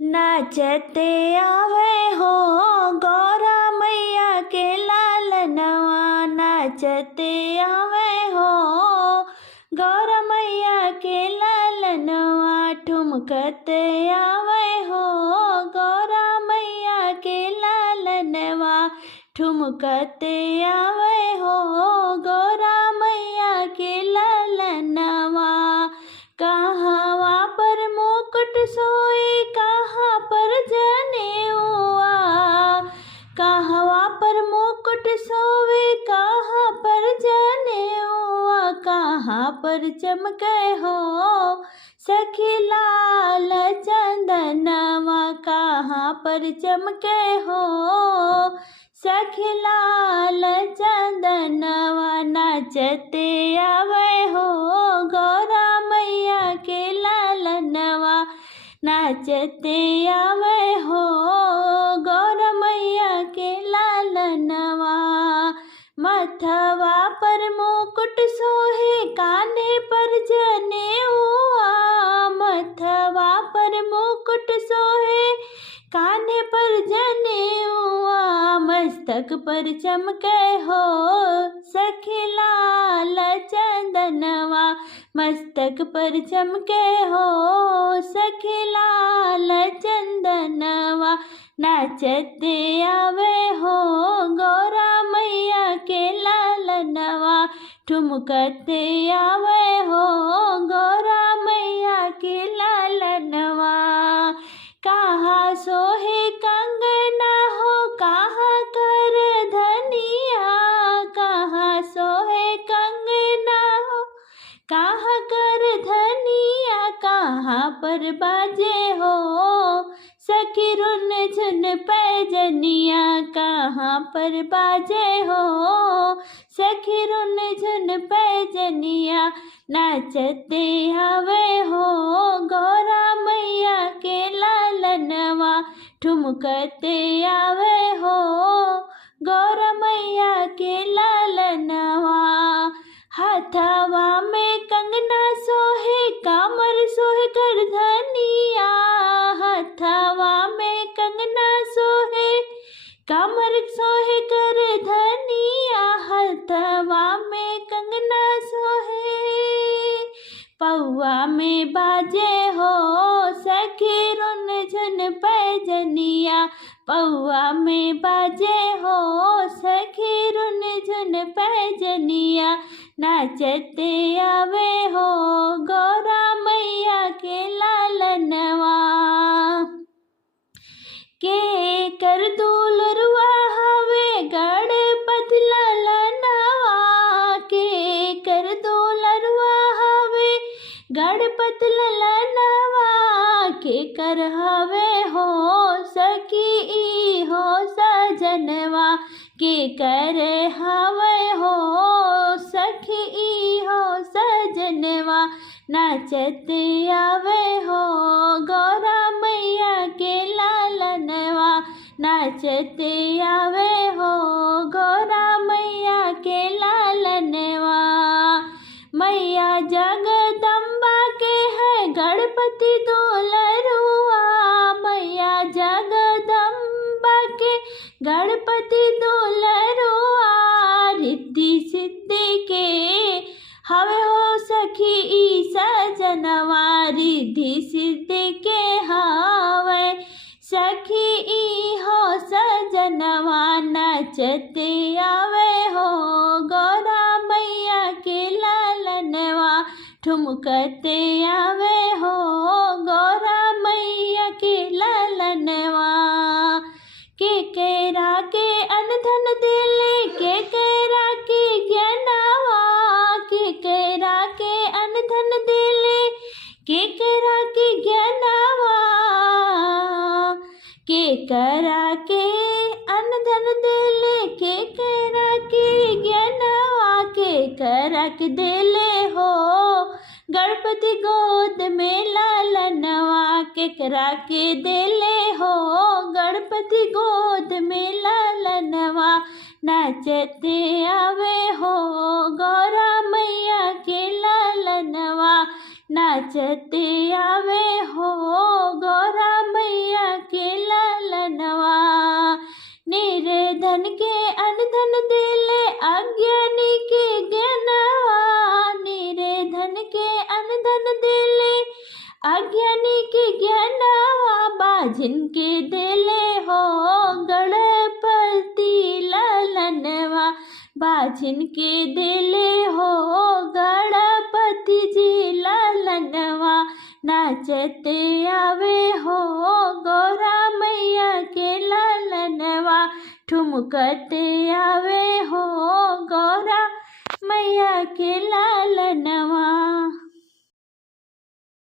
नाचते आवे हो गौरा मैया के लालनवा, नाचते आवे हो गौरा मैया के लालनवा, ठुमकते आवे हो गौरा मैया के लालनवा, ठुमकते आवे हो गौरा मैया के लालनवा। कहाँ पर मुकुट सोए कहाँ पर जनेऊआ, कहाँ पर मुकुट सोए कहाँ पर जनेऊआ, कहाँ पर चमके हो सखी लाल चंदनवा, कहाँ पर चमके हो सखी लाल चंदनवा, नाचते आवे हो गौरा मैया के लालनवा, नाचते आवे हो गौरा मैया के लालनवा। मथवा पर मुकुट सोहे कान्हे पर जनेऊआ, मथवा पर मुकुट सोहे कान्हे पर जनेऊआ, मस्तक पर चमके हो सखी लाल चंदनवा, मस्तक पर चमके हो सखी लाल चंदनवा, नाचते आवे हो गौरा मैया के लालनवा, ठुमकते आवे हो गौरा मैया के लालनवा। कहाँ सोहे कंगना हो कहाँ कर धनिया, कहाँ सोहे कंगना हो कहाँ कर धनिया, कहाँ पर बाजे हो सखी रुन झुन पैजनिया, कहाँ पर बाजे हो सखी रुन झुन पैजनिया, नाचते आवे हो गौरा मैया के लालनवा, ठुमकते आवे हो गौरा मैया के लालनवा। हाथवा में कंगना सोहे कमर सोहे कर धनिया, हाथवा में कंगना सोहे कमर सोहे कर धनिया, हाथवा में कंगना सोहे पौआ में बाजे हो सखी रुन झुन पैजनिया, पौआ में बाजे हो सखी रुन झुन पैजनिया, नाचते आवे हो गौरा मैया के लालनवा। के कर दुलरुआ हवे गणपति लालनवा, के कर दुलरुआ हवे गणपति लालनवा, के कर हवे हो सखी ई हो सजनवा, के कर हवे हो सखी ई हो सजनवा, नाचते आवे हो गौरा मैया के लालनवा, नाचते आवे हो गौरा मैया के लालनवा। मैया जगदम्बा के है गणपति दुलरुआ, मैया जगदम्बा के गणपति दुलरुआ, रिद्धि सिद्धि के हवे हो सखी ई सजनवा, रिद्धि सिद्धि के हवे सखी ई हो सजनवा, नाचते आवे हो गौरा मैया के लालनवा, ठुमकते आवे हो गौरा मैया के लालनवा। के केरा के अनधन दिले के केरा के ज्ञानवा, के केरा के अनधन दिले के केरा के ज्ञानवा, के करा के अनधन दिले के केरा के ज्ञानवा, के करा के दिले हो गणपति गोद में लालनवा, के करा के दिले हो गणपति गोद में लालनवा, नाचते आवे हो गौरा मैया के लालनवा, नाचते आवे हो गौरा मैया मैया के लालनवा। निर्धन के अनधन देले अज्ञानी के ज्ञानवा। निर्धन के अनधन देले अज्ञानी के ज्ञानवा। बाजिन के देले हो गणपति लालनवा। बाजिन के देले हो गणपति जी लालनवा। नाचते आवे हो गौरा मैया के लालनवा। ठुमकते आवे हो गौरा मैया के लालनवा।